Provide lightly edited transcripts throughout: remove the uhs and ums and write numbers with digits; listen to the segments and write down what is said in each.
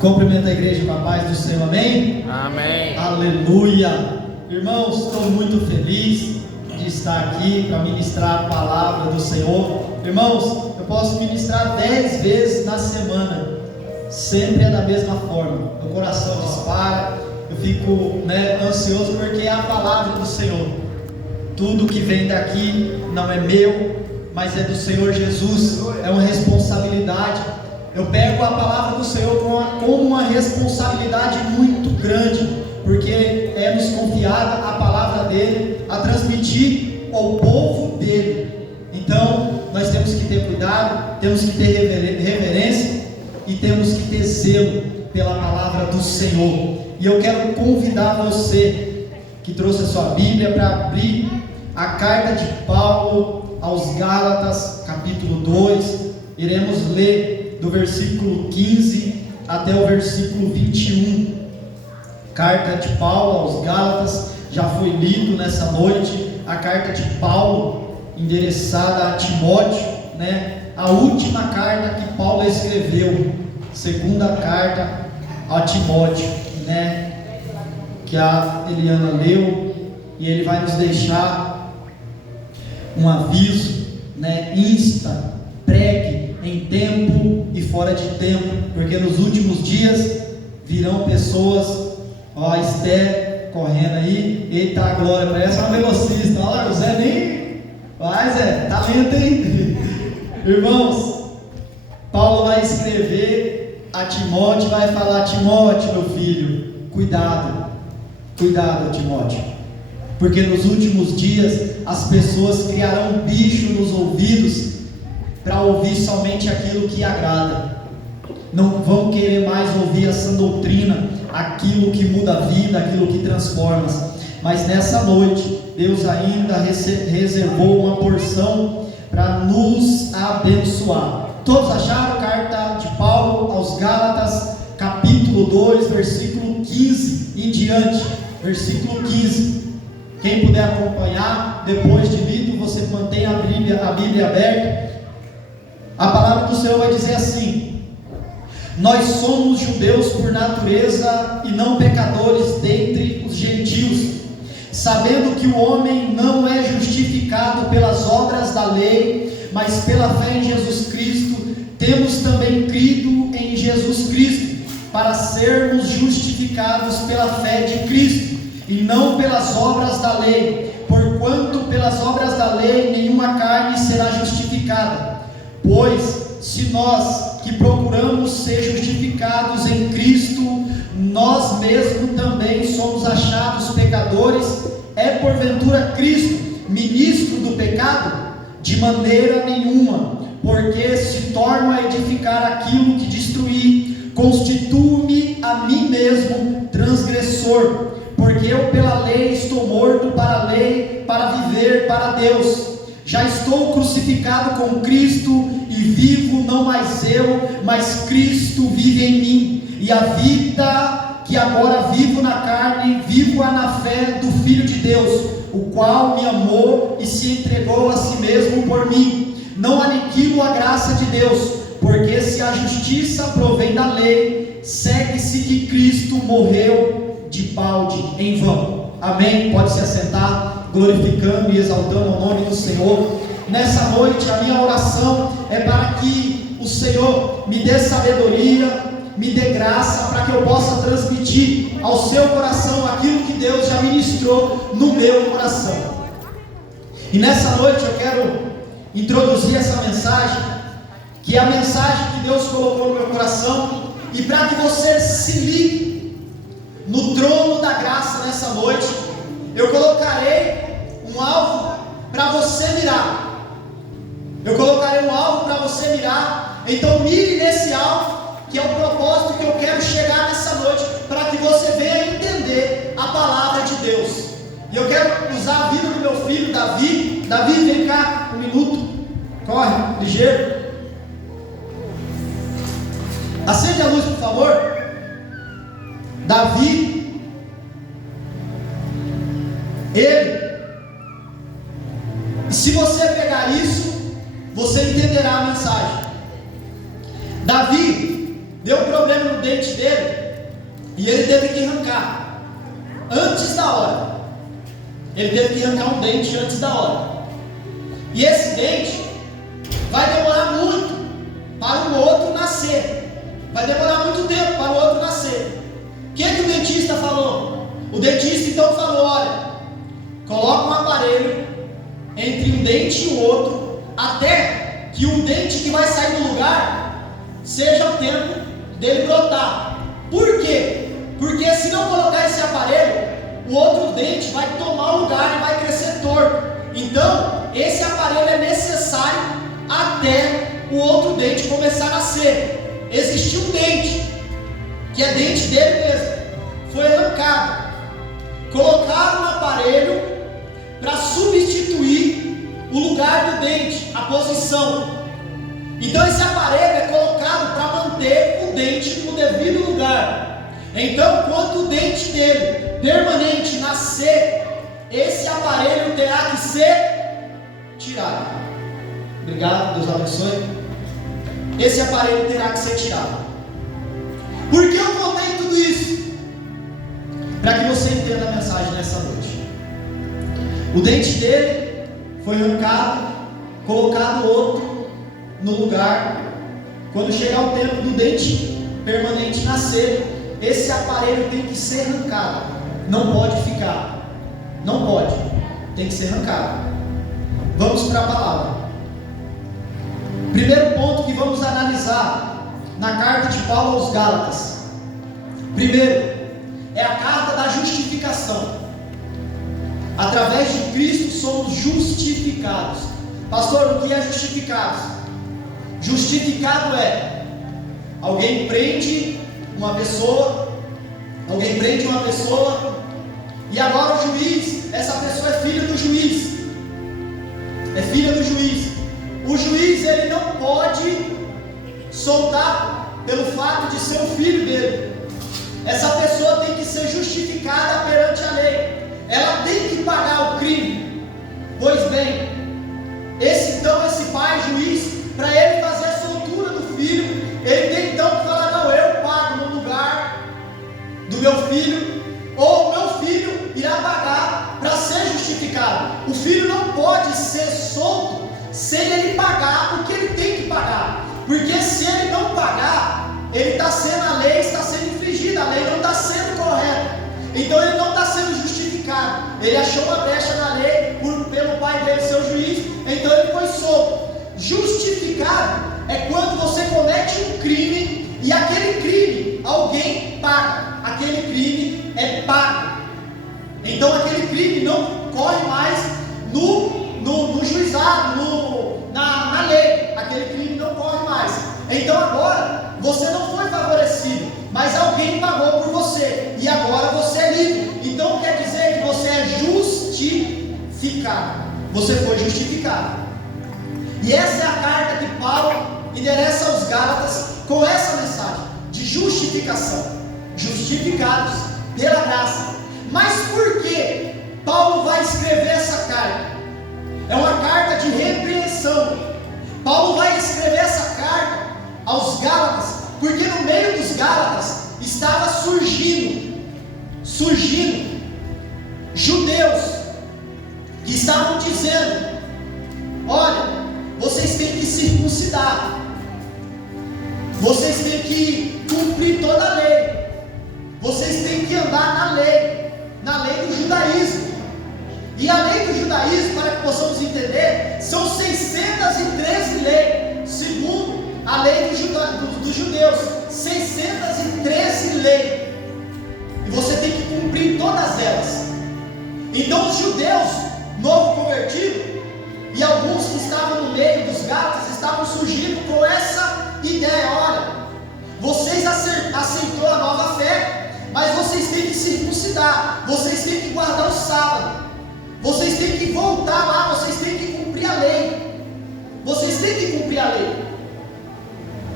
Cumprimento a igreja com a paz do Senhor, amém? Amém. Aleluia! Irmãos, estou muito feliz de estar aqui para ministrar a palavra do Senhor. Irmãos, eu posso ministrar 10 vezes na semana, sempre é da mesma forma. Meu coração dispara, eu fico ansioso porque é a palavra do Senhor. Tudo que vem daqui não é meu, mas é do Senhor Jesus, é uma responsabilidade. Eu pego a palavra do Senhor com uma responsabilidade muito grande, porque é nos confiada a palavra dele, a transmitir ao povo dele. Então, nós temos que ter cuidado, temos que ter reverência e temos que ter zelo pela palavra do Senhor. E eu quero convidar você que trouxe a sua Bíblia para abrir a carta de Paulo aos Gálatas, capítulo 2. Iremos ler do versículo 15 até o versículo 21. Carta de Paulo aos Gálatas, já foi lido nessa noite. A carta de Paulo endereçada a Timóteo, a última carta que Paulo escreveu, segunda carta a Timóteo, que a Eliana leu, e ele vai nos deixar um aviso, insta, pregue em tempo e fora de tempo, porque nos últimos dias virão pessoas, a Esther correndo aí, eita a glória, parece uma velocista, olha o Zé nem, vai Zé, tá lento hein? Irmãos, Paulo vai escrever a Timóteo, vai falar: Timóteo meu filho, cuidado Timóteo, porque nos últimos dias as pessoas criarão bicho nos ouvidos para ouvir somente aquilo que agrada, não vão querer mais ouvir essa doutrina, aquilo que muda a vida, aquilo que transforma. Mas nessa noite Deus ainda reservou uma porção para nos abençoar. Todos acharam? Carta de Paulo aos Gálatas, capítulo 2, versículo 15 em diante. Versículo 15. Quem puder acompanhar, depois de lido, você mantém a Bíblia aberta. A palavra do Senhor vai dizer assim: nós somos judeus por natureza e não pecadores dentre os gentios, sabendo que o homem não é justificado pelas obras da lei, mas pela fé em Jesus Cristo. Temos também crido em Jesus Cristo, para sermos justificados pela fé de Cristo, e não pelas obras da lei, porquanto pelas obras da lei nenhuma carne será justificada. Pois se nós que procuramos ser justificados em Cristo, nós mesmos também somos achados pecadores, é porventura Cristo ministro do pecado? De maneira nenhuma, porque se torno a edificar aquilo que destruí, constituo-me a mim mesmo transgressor, porque eu pela lei estou morto para a lei, para viver para Deus. Já estou crucificado com Cristo, e vivo não mais eu, mas Cristo vive em mim. E a vida que agora vivo na carne, vivo-a na fé do Filho de Deus, o qual me amou e se entregou a si mesmo por mim. Não aniquilo a graça de Deus, porque se a justiça provém da lei, segue-se que Cristo morreu de balde, em vão. Amém? Pode se assentar, glorificando e exaltando o nome do Senhor. Nessa noite a minha oração é para que o Senhor me dê sabedoria, me dê graça, para que eu possa transmitir ao seu coração aquilo que Deus já ministrou no meu coração. E nessa noite eu quero introduzir essa mensagem, que é a mensagem que Deus colocou no meu coração, e para que você se ligue no trono da graça nessa noite, eu colocarei um alvo para você mirar. Eu colocarei um alvo para você mirar. Então mire nesse alvo, que é o propósito que eu quero chegar nessa noite, para que você venha entender a palavra de Deus. E eu quero usar a vida do meu filho Davi. Davi, vem cá, um minuto. Corre, ligeiro. Acende a luz, por favor. Davi, ele, se você pegar isso, você entenderá a mensagem. Davi deu um problema no dente dele, e ele teve que arrancar, antes da hora. Ele teve que arrancar um dente antes da hora. E esse dente vai demorar muito para o outro nascer. Vai demorar muito tempo para o outro nascer. O que o dentista falou? O dentista então falou: olha, coloca um aparelho entre um dente e o outro, até que o dente que vai sair do lugar seja o tempo dele brotar. Por quê? Porque se não colocar esse aparelho, o outro dente vai tomar o lugar e vai crescer torto. Então, esse aparelho é necessário até o outro dente começar a nascer. Existiu um dente, que é dente dele mesmo, foi arrancado. Colocaram um aparelho para substituir o lugar do dente, a posição. Então esse aparelho é colocado para manter o dente no devido lugar. Então, quando o dente dele permanente nascer, esse aparelho terá que ser tirado. Obrigado, Deus abençoe. Esse aparelho terá que ser tirado. Por que eu contei tudo isso? Para que você entenda a mensagem nessa noite. O dente dele foi arrancado, colocado outro no lugar. Quando chegar o tempo do dente permanente nascer, esse aparelho tem que ser arrancado. Não pode ficar. Não pode. Tem que ser arrancado. Vamos para a palavra. Primeiro ponto que vamos analisar na carta de Paulo aos Gálatas. Primeiro, é a carta da justificação. Através de Cristo somos justificados. Pastor, o que é justificados? Justificado é: alguém prende uma pessoa, e agora o juiz, essa pessoa é filha do juiz. O juiz, ele não pode soltar pelo fato de ser o filho dele. Essa pessoa tem que ser justificada perante a lei. Ela tem que pagar o crime. Pois bem, esse pai juiz, para ele fazer a soltura do filho, ele tem então que falar: não, eu pago no lugar do meu filho, ou o meu filho irá pagar para ser justificado. O filho não pode ser solto sem ele pagar o que ele tem que pagar, porque se ele não pagar, ele está sendo, a lei está sendo infringida, a lei não está sendo correta, então ele não está sendo justificado. Ele achou uma brecha na lei pelo pai dele, seu juiz, então ele foi solto. Justificado é quando você comete um crime e aquele crime alguém paga, aquele crime é pago. Então aquele crime não corre mais no juizado, na lei, aquele crime não corre mais. Então agora você não foi favorecido, mas alguém pagou por você, e agora você é livre. Então quer dizer que você é justificado. Você foi justificado. E essa é a carta que Paulo endereça aos Gálatas com essa mensagem de justificação. Justificados pela graça. Mas por que Paulo vai escrever essa carta? É uma carta de repreensão. Paulo vai escrever essa carta aos Gálatas, porque no meio dos Gálatas estava surgindo judeus que estavam dizendo: olha, vocês têm que circuncidar, vocês têm que cumprir toda a lei, vocês têm que andar na lei do judaísmo. E a lei do judaísmo, para que possamos entender, são 613 leis, segundo a lei dos judeus, 613 leis, e você tem que cumprir todas elas. Então os judeus novo convertidos e alguns que estavam no meio dos Gálatas estavam surgindo com essa ideia: olha, vocês aceitou a nova fé, mas vocês têm que circuncidar, vocês têm que guardar o sábado, vocês têm que voltar lá, vocês têm que cumprir a lei, vocês têm que cumprir a lei.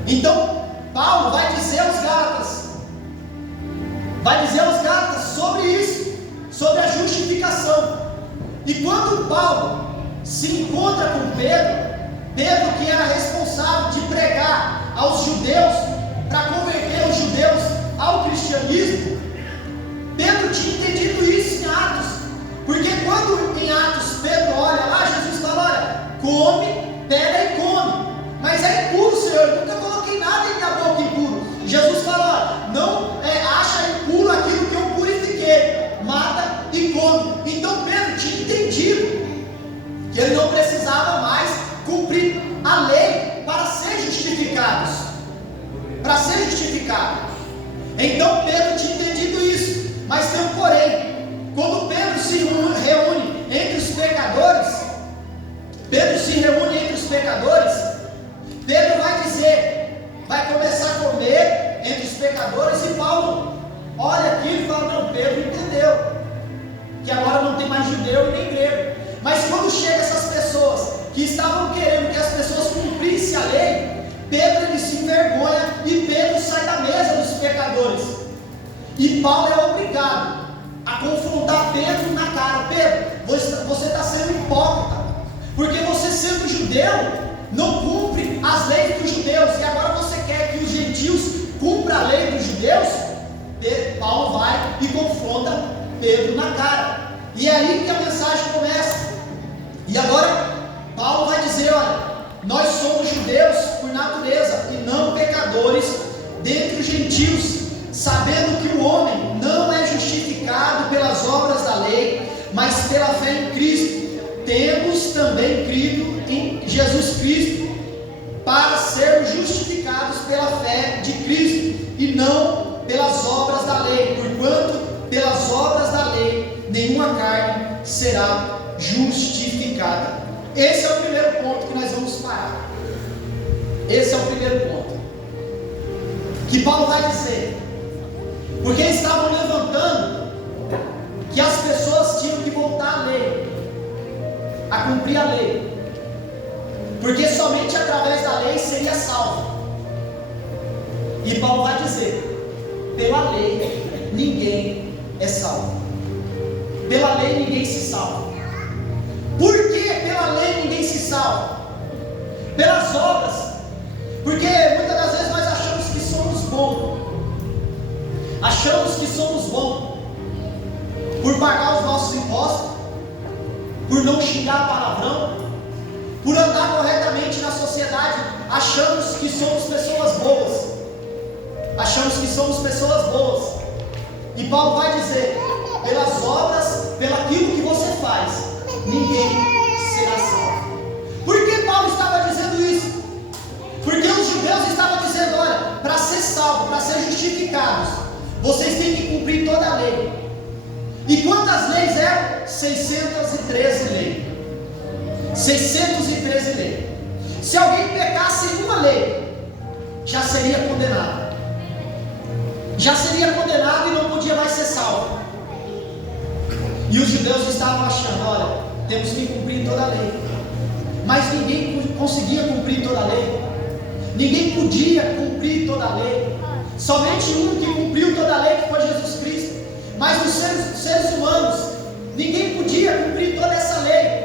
Então Paulo vai dizer aos Gálatas sobre isso, sobre a justificação. E quando Paulo se encontra com Pedro que era responsável de pregar aos judeus para converter justificado. Então Pedro tinha entendido isso, mas tem um porém. Quando Pedro se reúne entre os pecadores, Pedro vai dizer, vai começar a comer entre os pecadores, e Paulo olha aquilo e fala: não, Pedro entendeu que agora não tem mais judeu e nem grego. Mas quando chega essas pessoas que estavam querendo que as pessoas cumprissem a lei, Pedro ele se envergonha e Pedro sai da mesa dos pecadores. E Paulo é obrigado a confrontar Pedro na cara: Pedro, você está sendo hipócrita, porque você, sendo judeu, não cumpre as leis dos judeus, e agora você quer que os gentios cumpram a lei dos judeus? Paulo vai e confronta Pedro na cara, e é aí que a mensagem começa. E agora Paulo vai dizer: olha, nós somos judeus por natureza e não pecadores dentre os gentios, sabendo que o homem não é justificado pelas obras da lei, mas pela fé em Cristo. Temos também crido em Jesus Cristo para sermos justificados pela fé de Cristo e não pelas obras da lei, porquanto pelas obras da lei nenhuma carne será justificada. Esse é o primeiro ponto que nós vamos parar. Esse é o primeiro ponto que Paulo vai dizer, porque eles estavam levantando que as pessoas tinham que voltar à lei, a cumprir a lei, porque somente através da lei seria salvo. E Paulo vai dizer: pela lei ninguém é salvo, pela lei ninguém se salva. Por que pela lei ninguém se salva? Pelas obras, porque muitas das vezes nós achamos que somos bons por pagar os nossos impostos, por não xingar palavrão, por andar corretamente na sociedade. Achamos que somos pessoas boas, e Paulo vai dizer: pelas obras, pelaquilo que você faz, ninguém será salvo. Por que Paulo estava dizendo isso? Porque os judeus estavam dizendo: olha, para ser salvo, para ser justificados, vocês têm que cumprir toda a lei. E quantas leis eram? 613 leis. 613 leis. Se alguém pecasse em uma lei, já seria condenado. E não podia mais ser salvo. E os judeus estavam achando: olha, temos que cumprir toda a lei. Mas ninguém conseguia cumprir toda a lei. Ninguém podia cumprir toda a lei. Somente um que cumpriu toda a lei, que foi Jesus Cristo. Mas os seres humanos, ninguém podia cumprir toda essa lei.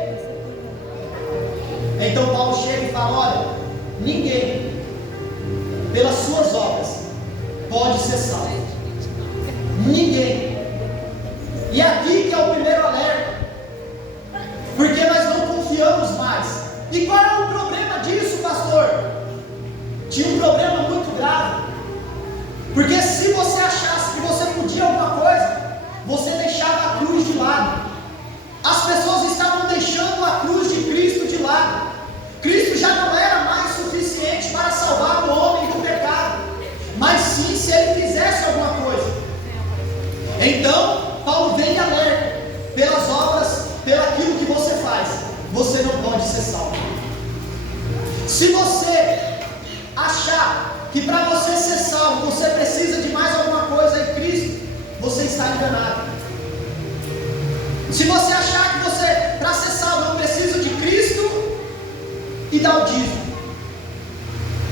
Então Paulo chega e fala: olha, ninguém, pelas suas obras, pode ser salvo. Ninguém. E aqui que é o primeiro alerta, porque nós não confiamos mais. E qual é o problema disso, pastor? Tinha um problema muito grave, porque se você achasse que você podia alguma coisa, você deixava a cruz de lado. As pessoas estavam deixando a cruz de Cristo de lado. Cristo já não era mais suficiente para salvar o homem do pecado, mas sim se ele fizesse alguma coisa. Então Paulo vem e alerta: pelas obras, pelaquilo que você faz, você não pode ser salvo. Se você achar que para você ser salvo você precisa de mais alguma coisa em Cristo, você está enganado. Se você achar que você, para ser salvo, eu preciso de Cristo e dar o dízimo,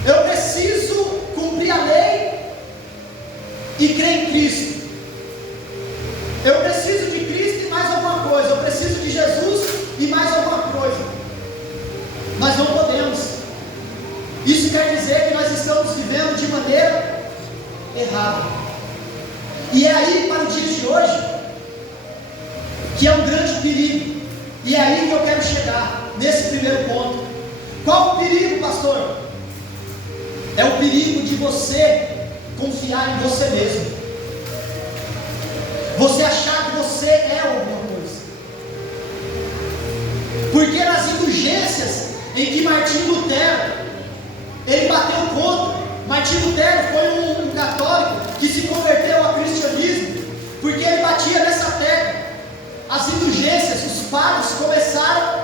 eu preciso cumprir a lei e crer em Cristo, eu preciso de Cristo e mais alguma coisa, eu preciso de Jesus e mais alguma coisa, nós não podemos. Isso quer dizer que nós estamos vivendo de maneira errada. E é aí, para o dia de hoje, que é um grande perigo. E é aí que eu quero chegar, nesse primeiro ponto. Qual o perigo, pastor? É o perigo de você confiar em você mesmo, você achar que você é alguma coisa. Porque nas indulgências em que Martinho Lutero ele bateu contra, Martim Lutero foi um católico que se converteu ao cristianismo, porque ele batia nessa tecla. As indulgências, os padres começaram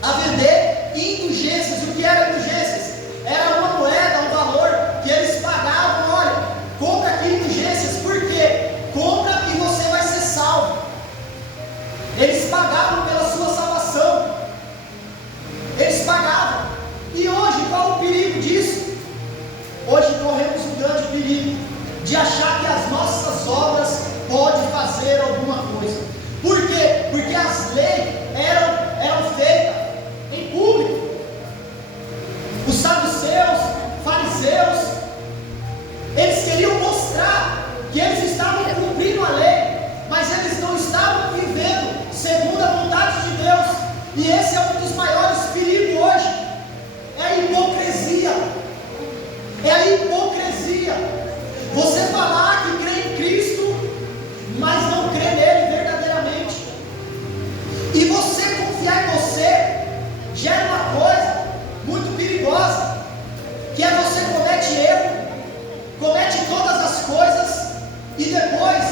a vender indulgências. O que eram indulgências? Era uma moeda, um valor que eles pagavam. Olha, compra aqui indulgências, por quê? Compra e você vai ser salvo. Eles pagavam pela sua salvação. Eles pagavam. E hoje, qual o perigo disso? Hoje corremos um grande perigo de achar que as nossas obras podem fazer alguma coisa. Por quê? Porque as leis eram feitas em público. Os saduceus, fariseus, eles queriam mostrar que eles estavam cumprindo a lei, mas eles não estavam vivendo segundo a vontade de Deus. E esse é um dos maiores perigos hoje. É a hipocrisia. É a hipocrisia. Você falar que crê em Cristo, mas não crê nele verdadeiramente. E você confiar em você gera uma coisa muito perigosa, que é você comete erro, comete todas as coisas e depois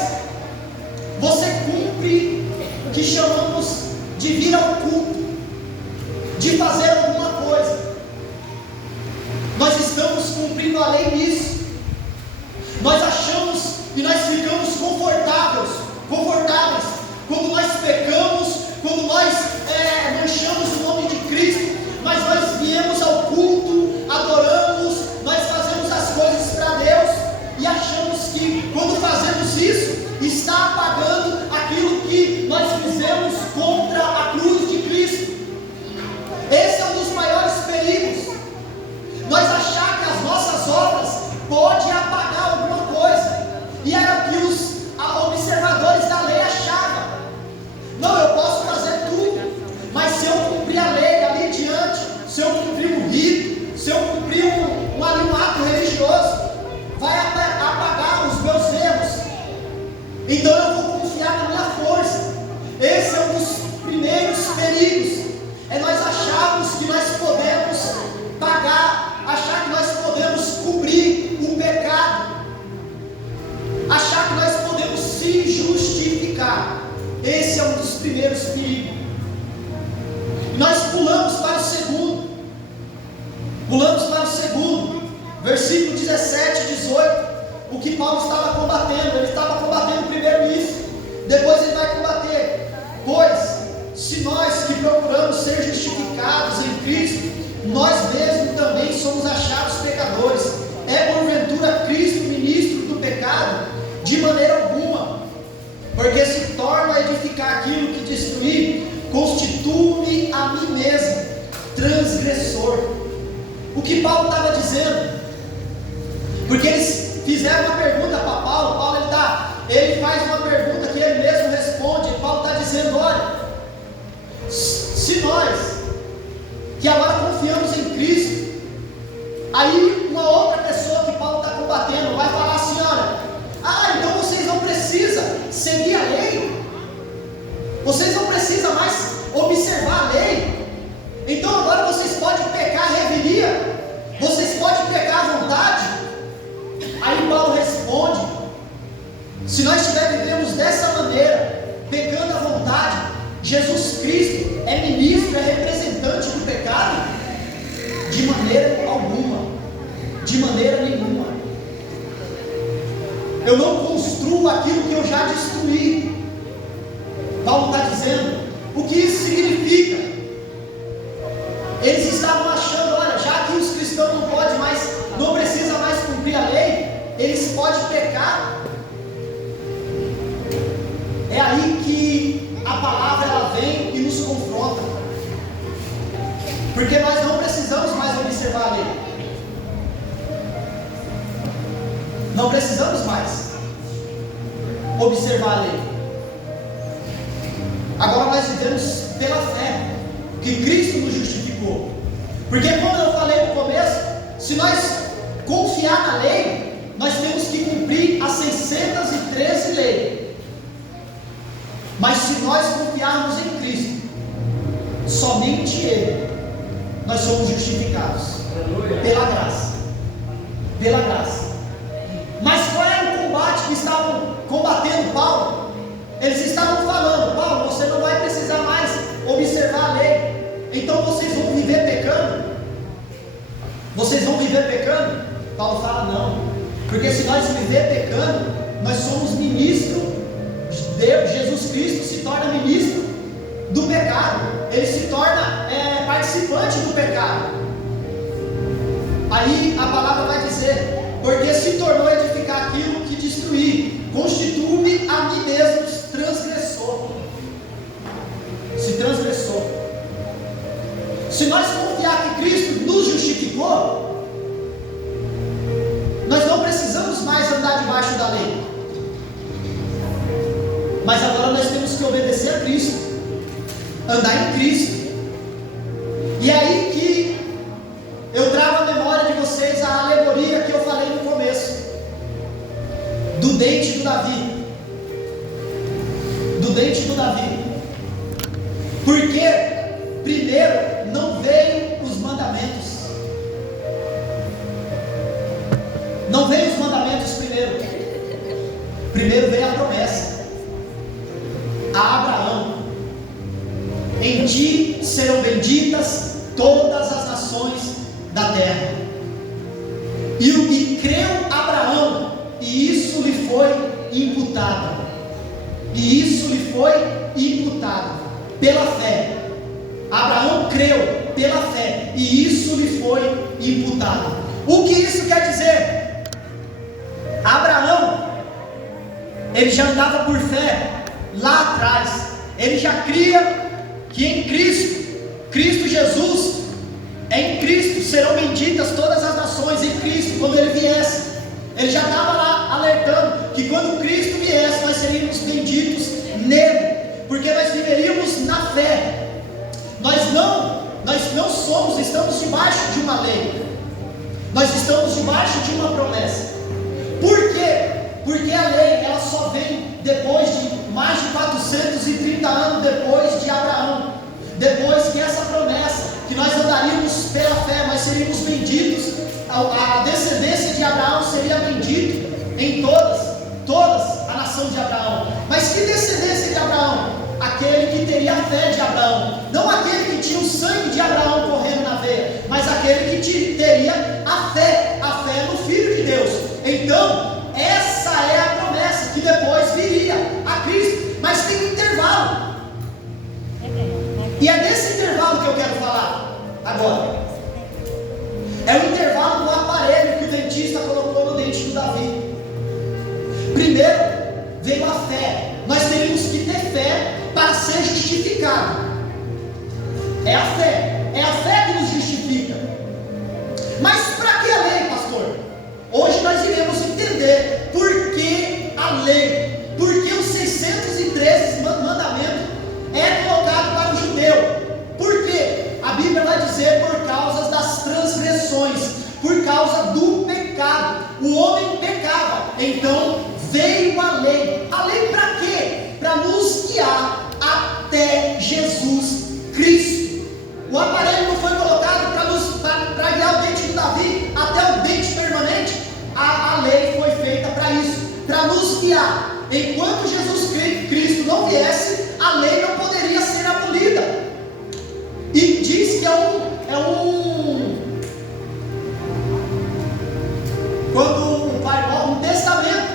você cumpre o que chamamos de vir ao culto, de fazer alguma coisa. Nós estamos cumprindo a lei nisso. Nós achamos e nós ficamos confortáveis quando nós pecamos, quando nós manchamos o nome de Cristo, mas nós viemos ao culto, adoramos, nós fazemos as coisas para Deus e achamos que quando fazemos isso, está apagando aquilo que nós fizemos contra a cruz de Cristo. Esse é um dos maiores perigos. Nós achar que as nossas obras podem apagar alguma coisa. E era o que os observadores da lei achavam. Não, eu posso fazer tudo, mas se eu cumprir a lei ali diante, se eu cumprir um rito, se eu cumprir um ato religioso, vai apagar os meus erros. Então eu vou confiar na minha força. Esse é um dos primeiros perigos. É nós acharmos que nós podemos pagar, achar que nós podemos cobrir o pecado, achar que nós podemos se justificar. Esse é um dos primeiros perigos. Nós pulamos para o segundo, versículo 17 e 18, o que Paulo estava combatendo. Ele estava combatendo primeiro isso, depois ele vai combater: pois se nós que procuramos ser justificados em Cristo, nós mesmos também somos achados pecadores, é porventura Cristo ministro do pecado? De maneira alguma, porque se torna a edificar aquilo que destruir, constituo-me a mim mesmo transgressor. O que Paulo estava dizendo? Porque eles fizeram uma pergunta para Paulo. Ele faz uma pergunta que ele mesmo responde. Paulo está dizendo: olha, se nós que agora confiamos em Cristo, aí uma outra pessoa que Paulo está combatendo vai falar assim: olha, então vocês não precisam seguir a lei, vocês não precisam mais observar a lei, então agora vocês podem pecar à revelia, vocês podem pecar à vontade. Aí Paulo responde: se nós vivemos dessa maneira, pecando à vontade, Jesus Cristo é ministro, é representante do pecado? De maneira alguma, de maneira nenhuma. Eu não construo aquilo que eu já destruí. Paulo está dizendo. O que isso significa? Eles estavam achando: olha, já que os cristãos não precisam mais cumprir a lei, eles podem pecar. É aí que a palavra ela vem e nos confronta, porque nós não precisamos mais observar a lei, não precisamos mais observar a lei. Agora nós vivemos pela fé, que Cristo nos justificou. Porque como eu falei no começo, se nós confiar na lei, nós temos que cumprir as 613 leis. Mas se nós confiarmos em Cristo, somente Ele, nós somos justificados pela graça. pela graça. Mas qual era o combate que estavam combatendo Paulo? Eles estavam falando: Paulo, você não vai precisar mais observar a lei, então vocês vão viver pecando? Vocês vão viver pecando? Paulo fala: não, porque se nós viver pecando, nós somos ministros. Deus, Jesus Cristo se torna ministro do pecado, ele se torna participante do pecado. Aí a palavra vai dizer: porque se tornou edificar aquilo que destruir, constitui a mim mesmo transgressor. Se transgressou. Se nós confiar que Cristo nos justificou, nós não precisamos mais andar debaixo da lei. Mas agora nós temos que obedecer a Cristo, andar em Cristo. E é aí que eu trago à memória de vocês a alegoria que eu falei no começo, do dente do Davi. Do dente do Davi. Porque primeiro não veio os mandamentos. Não veio os mandamentos primeiro. Primeiro veio a promessa a Abraão: em ti serão benditas todas as nações da terra. E creu Abraão, e isso lhe foi imputado. E isso lhe foi imputado pela fé. Abraão creu pela fé, e isso lhe foi imputado. O que isso quer dizer? Abraão, ele já andava por fé lá atrás. Ele já cria que em Cristo Jesus, em Cristo serão benditas todas as nações. Em Cristo, quando ele viesse, ele já estava lá alertando que quando Cristo viesse, nós seríamos benditos nele, porque nós viveríamos na fé. Nós não somos, estamos debaixo de uma lei, nós estamos debaixo de uma promessa. Por quê? Porque a lei, ela só vem depois de mais de 430 anos depois de Abraão. Depois que essa promessa, que nós andaríamos pela fé, nós seríamos benditos, a descendência de Abraão seria bendita em todas a nação de Abraão. Mas que descendência de Abraão? Aquele que teria a fé de Abraão, não aquele que tinha o sangue de Abraão correndo na veia, mas aquele que teria a fé no Filho de Deus. Então, essa é a promessa que depois viria a Cristo. Mas tem um intervalo, e é desse intervalo que eu quero falar agora. É o intervalo do aparelho que o dentista colocou no dente do Davi. Primeiro veio a fé. Nós teríamos que ter fé para ser justificado. É a fé que nos justifica. Mas para que a lei, pastor? Hoje nós iremos entender por que a lei, porque os 613 mandamentos é colocado para o judeu. Por quê? A Bíblia vai dizer: por causa das transgressões, por causa do pecado. O homem pecava, então veio a lei. A lei para quê? Para nos guiar até Jesus Cristo. O aparelho não foi colocado para guiar o dente de Davi até o dente permanente. A lei foi feita para isso, para nos guiar. Enquanto Jesus Cristo não viesse, a lei não poderia ser abolida. E diz que quando um pai morre, um testamento,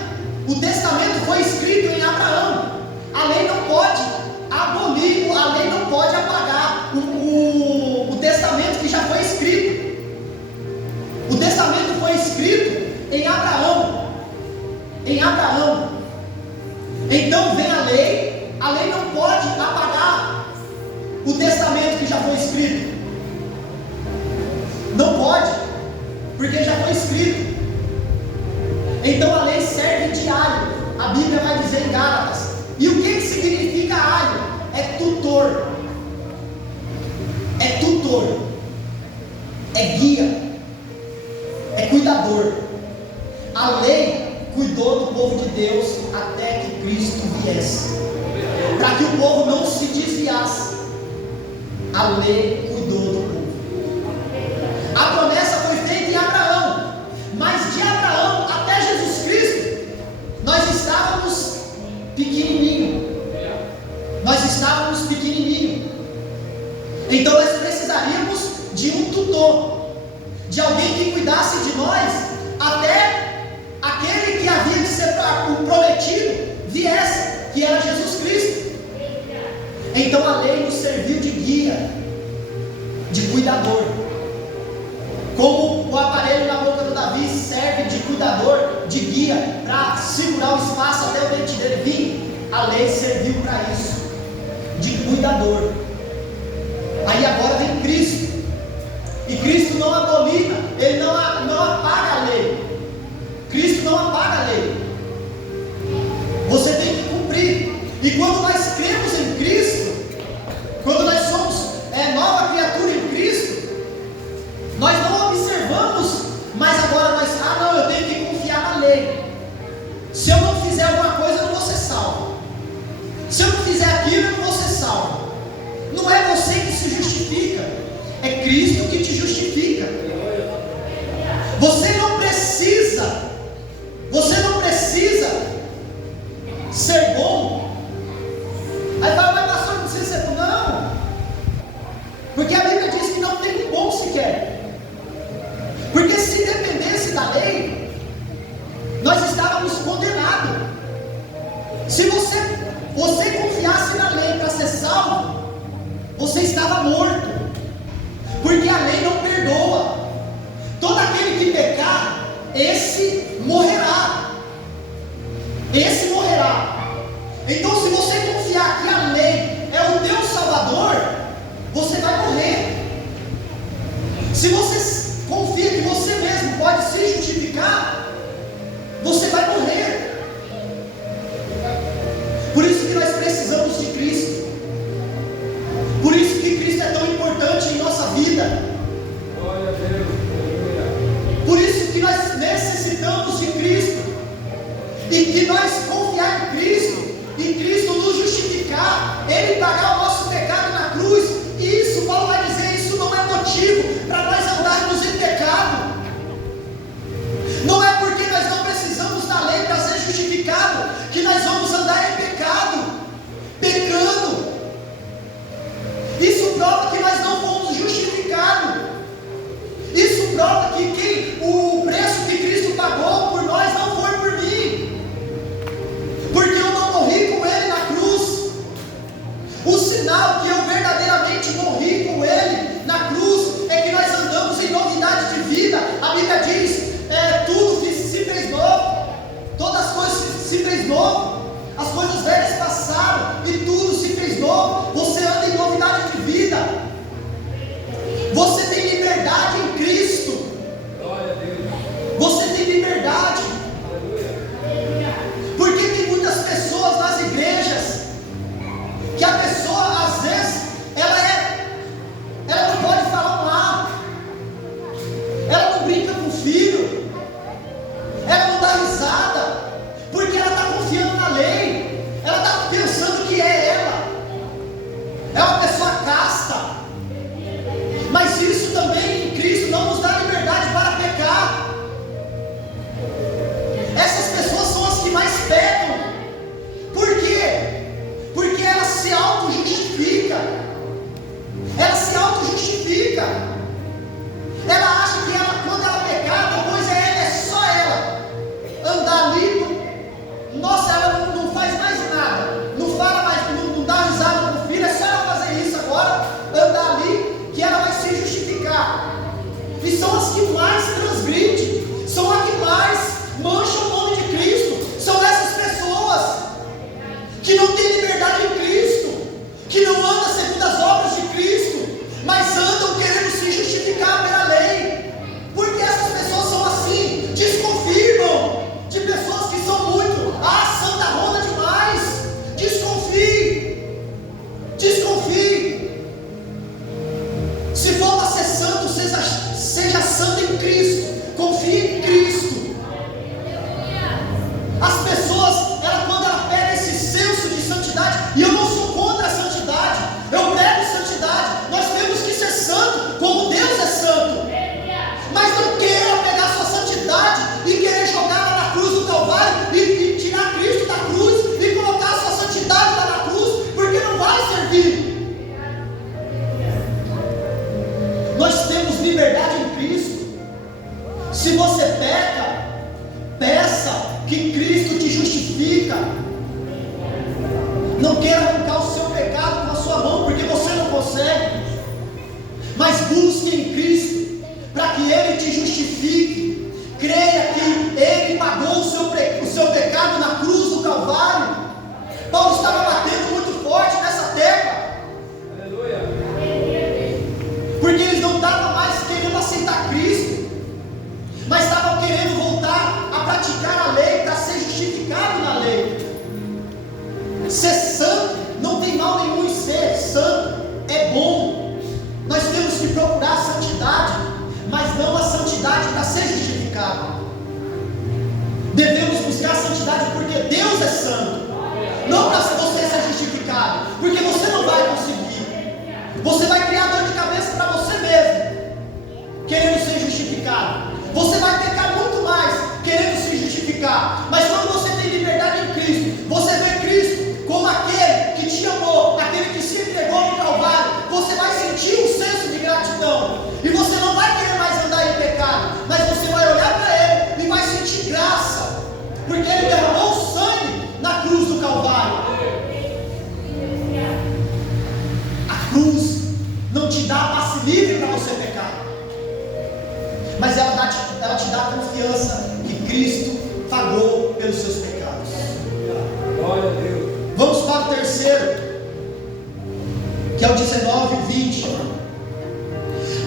o testamento foi escrito em Abraão. A lei não pode abolir, a lei não pode apagar o testamento que já foi escrito. O testamento foi escrito em Abraão. Então vem a lei não pode apagar o testamento que já foi escrito. Não pode, porque já foi escrito. Então a lei serve de aio. A Bíblia vai dizer em Gálatas. E o que significa aio? É tutor. É guia. É cuidador. A lei cuidou do povo de Deus até que Cristo viesse, para que o povo não se desviasse. A lei cuidou do povo. A promessa foi feita em Abraão, mas de Então nós precisaríamos de um tutor, de alguém que cuidasse de nós até aquele que havia de ser o prometido viesse, que era Jesus Cristo. Então a lei nos serviu de guia, de cuidador. Como o aparelho na boca do Davi serve de cuidador, de guia, para segurar o espaço até o dente dele vir, a lei serviu para isso, de cuidador. Aí agora vem Cristo, e Cristo não abomina, Ele não apaga a lei. Cristo não apaga a lei. Você tem que cumprir. E quando nós cremos em Cristo, quando nós somos nova criatura em Cristo, nós não observamos, mas agora nós, não, eu tenho que confiar na lei. Se eu não fizer alguma coisa, eu não vou ser salvo. Se eu não fizer aquilo, eu não vou ser salvo. Não é você que se justifica, é Cristo que te justifica. Você não precisa ser bom. Aí fala, mas pastor, não precisa ser bom. Não, porque a Bíblia diz que não tem um bom sequer. Porque se dependesse da lei, nós estávamos condenados. Se você confiasse na lei para ser salvo, você estava morto, porque a lei não perdoa. Todo aquele que pecar, esse morrerá. Esse morrerá. Então, se você confiar que a lei é o teu salvador, você vai morrer. Se você confia que você mesmo pode se justificar, você vai morrer. Por isso que nós precisamos de Cristo. Por isso que Cristo é tão importante em nossa vida. Por isso que nós necessitamos de Cristo. E que nós confiar em Cristo nos justificar, Ele pagar o nosso pecado na cruz. Isso, Paulo vai dizer, isso não é motivo para nós andarmos em pecado. Não é porque nós não precisamos da lei para ser justificado que nós vamos andar em pecado, pecando. Isso prova que nós não fomos justificados. Isso prova que o preço que Cristo pagou por nós não foi por mim, porque eu não morri com Ele na cruz. O sinal que eu Não queira arrancar o seu pecado com a sua mão, porque você não consegue. Mas busque em Cristo, para que Ele te justifique. Creia que Ele pagou o seu pecado na cruz do Calvário. Paulo estava batendo muito forte nessa tecla. Aleluia. Porque eles não estavam mais querendo aceitar Cristo, mas estavam querendo voltar a praticar a lei, para ser justificado na lei. Ser santo, não tem mal nenhum em ser santo, é bom. Nós temos que procurar a santidade, mas não a santidade para ser justificado. Devemos buscar a santidade porque Deus é santo, não para você ser justificado, porque você não vai conseguir. Você vai criar dor de cabeça para você mesmo, querendo ser justificado. Você vai pecar muito mais querendo se justificar. Mas quando você tem liberdade em Cristo, você vê Cristo como aquele que te amou, aquele que se entregou no Calvário, você vai sentir um senso de gratidão, e você não vai querer mais andar em pecado, mas você vai olhar para Ele e vai sentir graça, porque Ele derramou o sangue na cruz do Calvário. A cruz não te dá passe livre para você pecar, mas ela te dá a confiança que Cristo pagou pelos seus pecados. Glória a Deus. Vamos para o terceiro, que é o 19 e 20.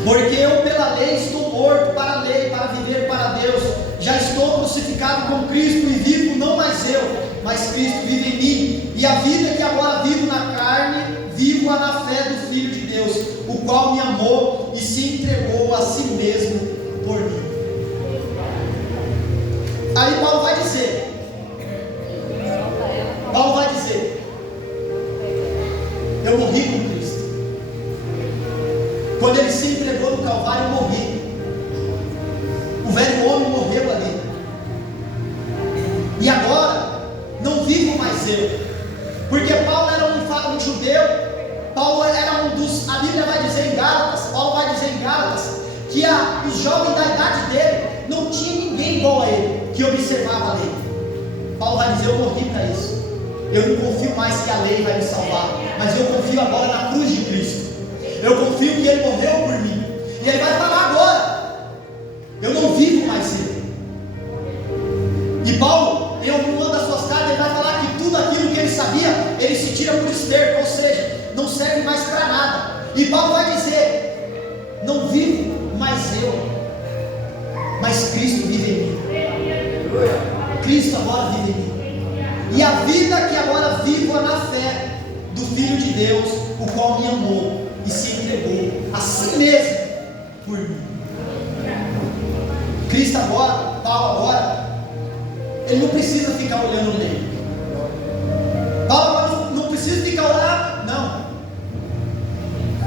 Porque eu pela lei estou morto para a lei, para viver para Deus. Já estou crucificado com Cristo e vivo não mais eu, mas Cristo vive em mim. E a vida que agora vivo na carne, vivo-a na fé do Filho de Deus, o qual me amou e se entregou a si mesmo por mim. Aí Paulo vai dizer, eu morri com Cristo. Quando Ele se entregou no Calvário, eu morri. O velho homem morreu ali. E agora, não vivo mais eu. Porque Paulo era um judeu. Paulo era um dos, a Bíblia vai dizer em Gálatas, Paulo vai dizer em Gálatas, que os jovens da idade dele, não tinha ninguém igual a ele, que observava a lei. Paulo vai dizer, eu morri para isso. Eu não confio mais que a lei vai me salvar, mas eu confio agora na cruz de Cristo. Eu confio que Ele morreu por mim. E Ele vai falar agora, eu não vivo mais Ele. E Paulo, em alguma das suas cartas, ele vai falar que tudo aquilo que ele sabia, ele se tira por esterco, ou seja, não serve mais para nada. E Paulo vai dizer, não vivo mais eu, mas Cristo vive em mim. Cristo agora vive em mim. E a vida que agora vivo é na fé do Filho de Deus, o qual me amou e se entregou a si mesmo por mim. Cristo agora, Paulo agora, ele não precisa ficar olhando nele. Paulo agora não precisa ficar orando, não.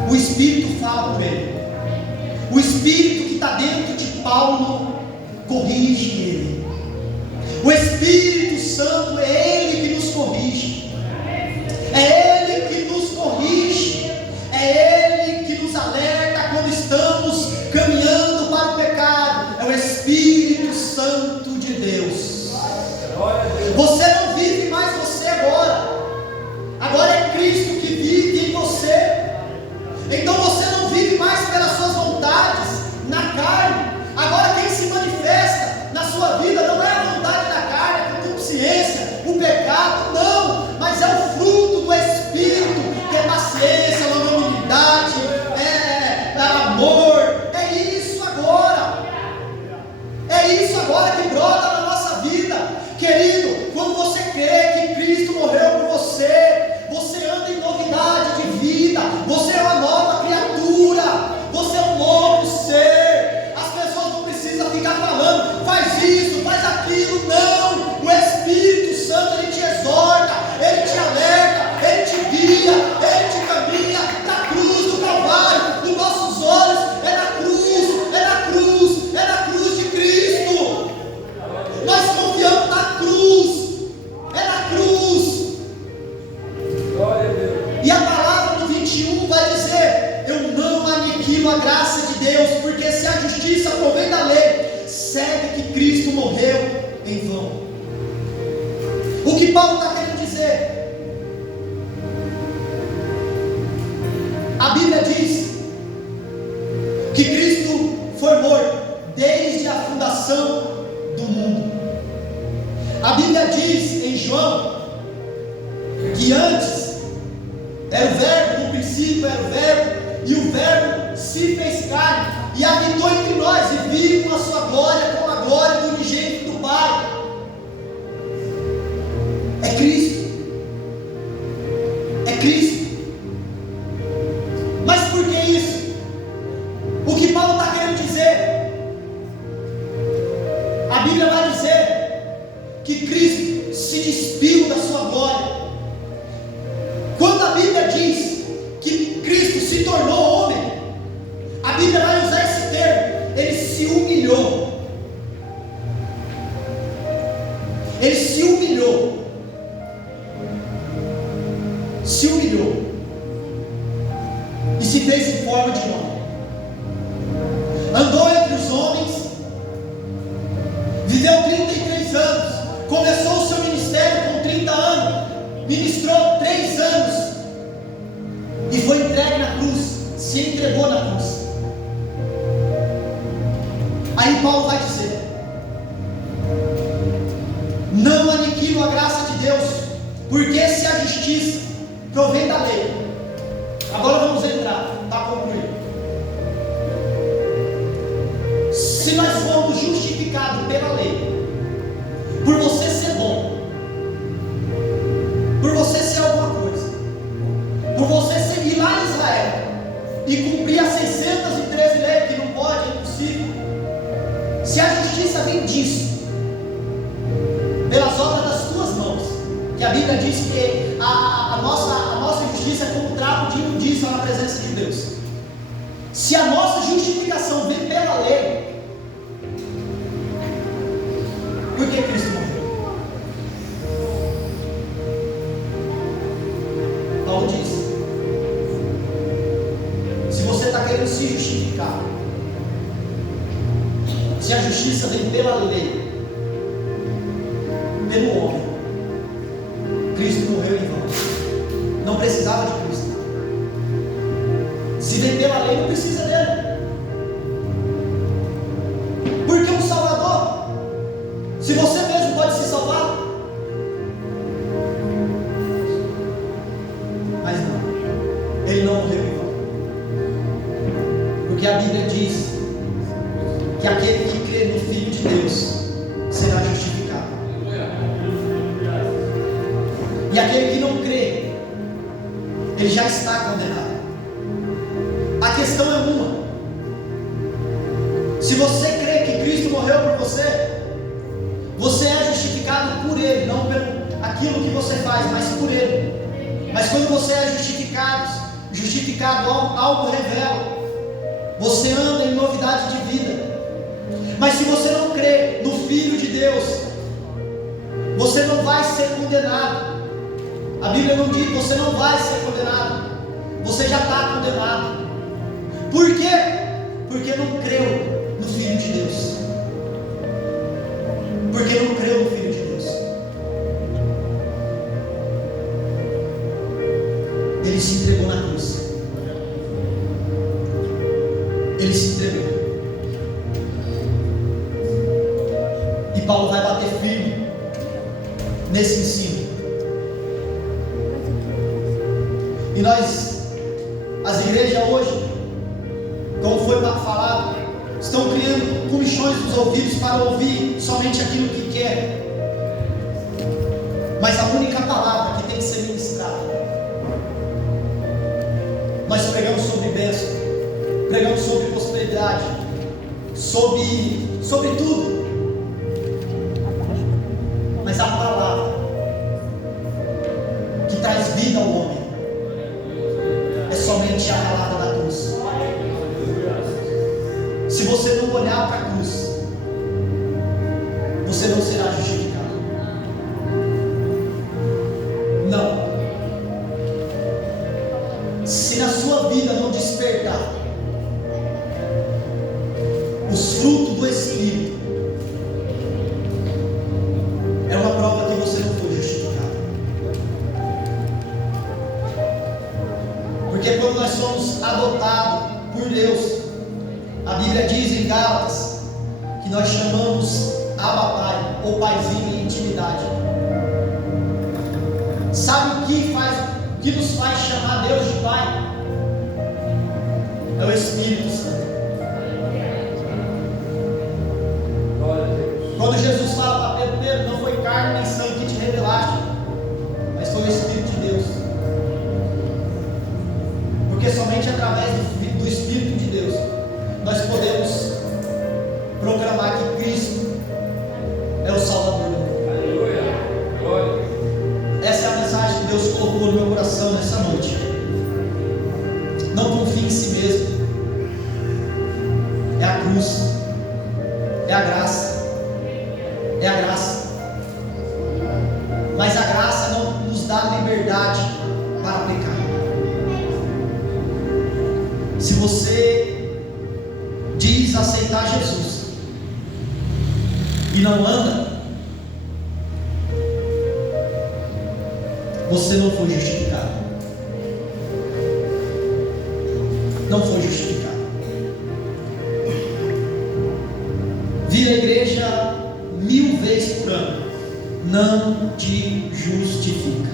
O Espírito fala com ele. O Espírito que está dentro de Paulo corrige ele. O Espírito Santo é Ele que nos corrige, é Ele que nos corrige, é Ele que nos alerta quando estamos caminhando para o pecado. É o Espírito Santo de Deus. Você não vive mais você agora é Cristo que vive em você. Então você não vive mais pelas suas vontades na carne. Agora quem se manifesta na sua vida não é a vontade da carne, a concupiscência, o pecado, não, mas é o fruto do Espírito, que é paciência, longanimidade, é amor. É isso agora que brota na nossa vida, querido. Quando você crê que Cristo morreu por você, você anda em novidade de vida, você é uma nova criatura, você é um novo ser. As pessoas não precisam ficar falando, faz isso, faz aquilo, não. O Espírito Santo, Ele te exorta, Ele te alerta, Ele te guia, Ele te caminha na cruz do Calvário. Os nossos olhos é na cruz, é na cruz, é na cruz de Cristo. Nós confiamos na cruz, é na cruz. E a palavra no 21 vai dizer, eu não aniquilo a graça de Deus, porque se a justiça provém da lei, segue que Cristo morreu em vão. O que Paulo está querendo dizer? Bíblia diz em João que antes era o verbo, no princípio era o verbo, e o verbo se fez carne e habitou entre nós, e vimos a sua glória como a glória do unigênito do Pai. É Cristo. É Cristo. Mas por que isso? O que Paulo está querendo dizer? A Bíblia vai dizer que Cristo se despiu da sua glória. Quando a Bíblia diz que Cristo se tornou homem, a Bíblia vai usar esse termo: ele se humilhou. Ele se humilhou. Se humilhou e se fez em forma de homem. Andou entre os homens, viveu 33 anos, começou o seu ministério com 30 anos, ministrou 3 anos e foi entregue na cruz, se entregou na cruz. Aí Paulo vai dizer: não aniquilo a graça de Deus, porque se a justiça provém da lei. Agora vamos entrar para concluir. Se nós fomos justificados pela lei, por você ser bom, por você ser alguma coisa, por você seguir lá em Israel e cumprir as 613 leis, que não pode, é impossível, se a justiça vem disso, pelas obras das tuas mãos, que a Bíblia diz que a nossa justiça é como um trapo de imundícia na presença de Deus. Se a nossa justificação vem pela lei, por que Cristo morreu? Paulo diz: se você está querendo se justificar, se a justiça vem pela lei, pelo homem, Cristo morreu em vão. Não precisava de Cristo. Se vem pela lei, não precisa dele. Porque um Salvador, se você mesmo pode se salvar, mas não, ele não morreu em vão. Porque a Bíblia diz que aquele que crê no Filho de Deus será justificado, e aquele que não crê, ele já está condenado. A questão é uma: se você crê que Cristo morreu por você, você é justificado por Ele, não pelo aquilo que você faz, mas por Ele. Mas quando você é justificado, algo revela, você anda em novidade de vida. Mas se você não crê no Filho de Deus, você não vai ser condenado. A Bíblia não diz que você não vai ser condenado, você já está condenado. Por quê? Porque não creu no Filho de Deus. Porque não creu no Filho de Deus. Ele se entregou na cruz. Ele se entregou. E Paulo vai bater firme nesse ensino. E nós, as igrejas hoje, como foi falado, estão criando comichões nos ouvidos para ouvir somente aquilo que quer. Mas a única palavra que tem que ser ministrada, nós pregamos sobre bênção, pregamos sobre prosperidade, sobre tudo. Mas a palavra que traz vida ao homem é somente a palavra da cruz. Se você não olhar para a cruz, você não será justificado. Não. Se na sua vida não despertar os frutos do Espírito, é uma prova que você não foi justificado. Porque quando nós somos adotados por Deus, a Bíblia diz em Gálatas que nós chamamos Abba Pai, ou Paizinho em intimidade. que nos faz chamar Deus de Pai é o Espírito Santo. Quando Jesus fala para Pedro: Pedro, não foi carne nem sangue que te revelaste, mas foi o Espírito de Deus. Porque somente através do Espírito de Deus nós podemos proclamar que Cristo é o Salvador. Essa é a mensagem que Deus colocou no meu coração nessa noite. Não confie em si mesmo. É a cruz, é a graça, é a graça. Mas a graça não nos dá liberdade para pecar. Se você diz aceitar Jesus e não anda, você não foi justificado. Não foi justificado. Vir à igreja 1000 vezes por ano não te justifica.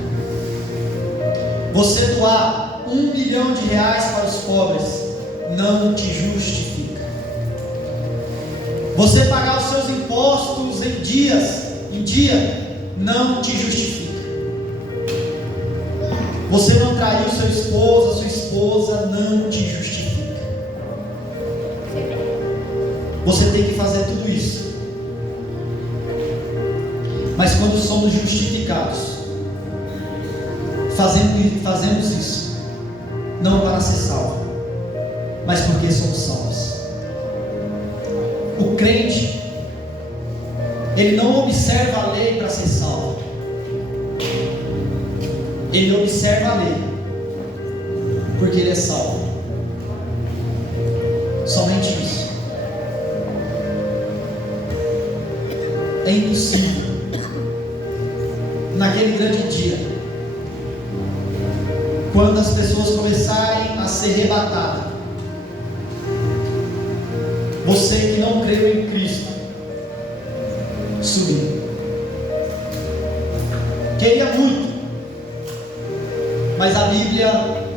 Você doar R$1 milhão para os pobres não te justifica. Você pagar os seus impostos em dia não te justifica. Você não trair o seu esposo, a sua esposa não te justifica. Você tem que fazer tudo isso. Mas quando somos justificados, fazemos isso não para ser salvo, mas porque somos salvos. O crente, ele não observa a lei para ser salvo, ele observa a lei porque ele é salvo. Somente isso. É impossível naquele grande dia, quando as pessoas começarem a ser arrebatadas, você que não creu em Cristo subir. Queria muito, mas a Bíblia,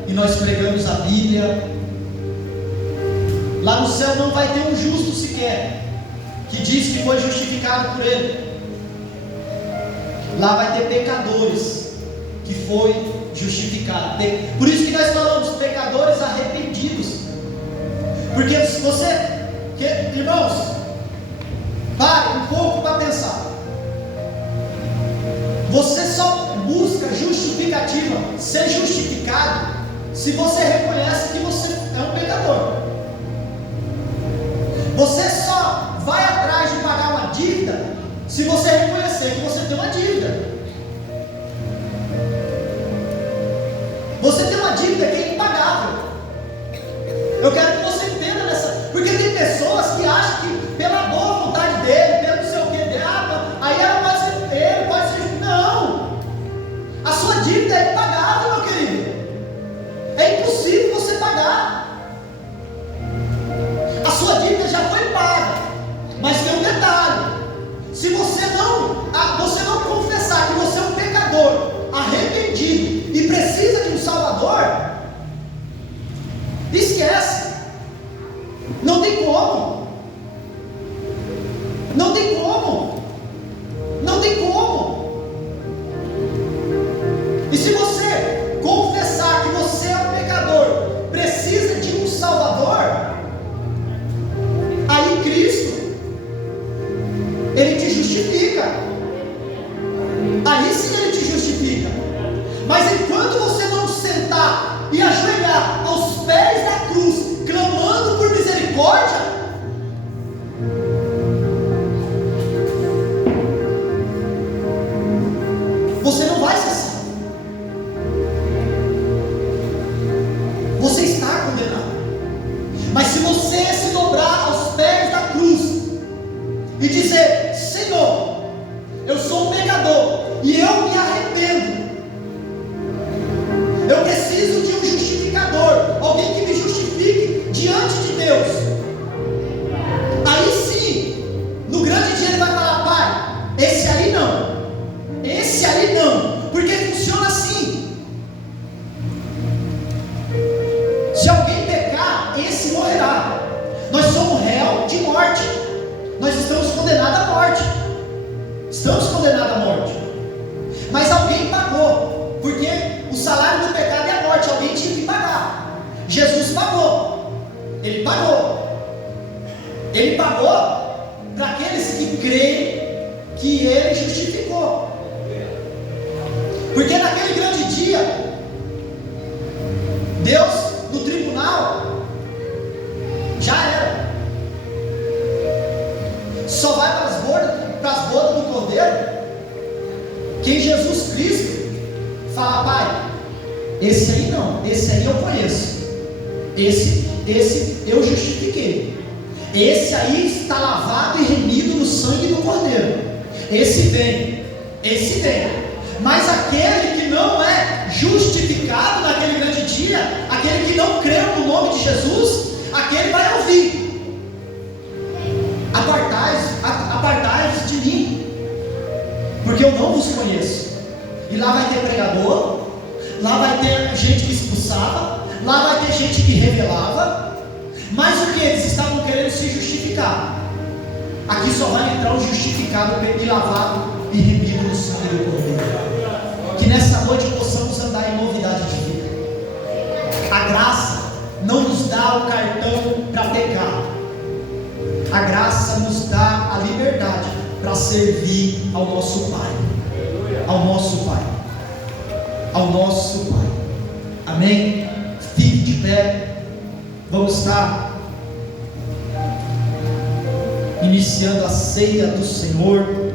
e nós pregamos a Bíblia, lá no céu não vai ter um justo sequer que diz que foi justificado por Ele. Lá vai ter pecadores que foi justificado. Por isso que nós falamos pecadores arrependidos. Porque se você, irmãos, pare um pouco para pensar. Você só busca justificativa, ser justificado, se você reconhece que você é um pecador. Você só vai atrás de pagar uma dívida se você reconhecer que você tem uma dívida. Você tem uma dívida que é impagável. Eu quero que você entenda nessa, porque tem pessoas que acham que pela boa vontade dele, pelo não sei o que dele, aí ela pode ser, ele pode ser. Não! A sua dívida é impagável, meu querido. É impossível você pagar. A sua dívida já foi paga, mas tem um detalhe: se você não confessar que você é um pecador arrependido e precisa de um Salvador, esquece. Não tem como. Não tem como. Não tem como. E se você confessar que você é um pecador, precisa de um Salvador, aí Cristo, Ele te justifica. Aí sim Ele te justifica. Mas enquanto você não sentar e ajoelhar aos pés da cruz, clamando por misericórdia, você não vai ser salvo. Você está condenado. Mas se você se dobrar aos pés da cruz e dizer: Senhor, eu sou um pecador e eu me arrependo, Ele pagou para aqueles que creem que Ele justificou. Porque naquele grande dia, Deus no tribunal já era. Só vai para as bodas do Cordeiro quem Jesus Cristo fala: Pai, esse aí não, esse aí eu conheço, esse eu justifiquei, esse aí está lavado e remido no sangue do Cordeiro, esse vem. Mas aquele que não é justificado naquele grande dia, aquele que não creu no nome de Jesus, aquele vai ouvir: apartai-vos de mim, porque eu não vos conheço. E lá vai ter pregador, lá vai ter gente que expulsava, lá vai ter gente que revelava, mas o que? Eles estavam querendo se justificar. Aqui só vai entrar o justificado e lavado e remido no sangue do Cordeiro. Que nessa noite possamos andar em novidade de vida. A graça não nos dá o cartão para pecar, a graça nos dá a liberdade para servir ao nosso Pai. Amém? Fique de pé. Vamos estar iniciando a ceia do Senhor.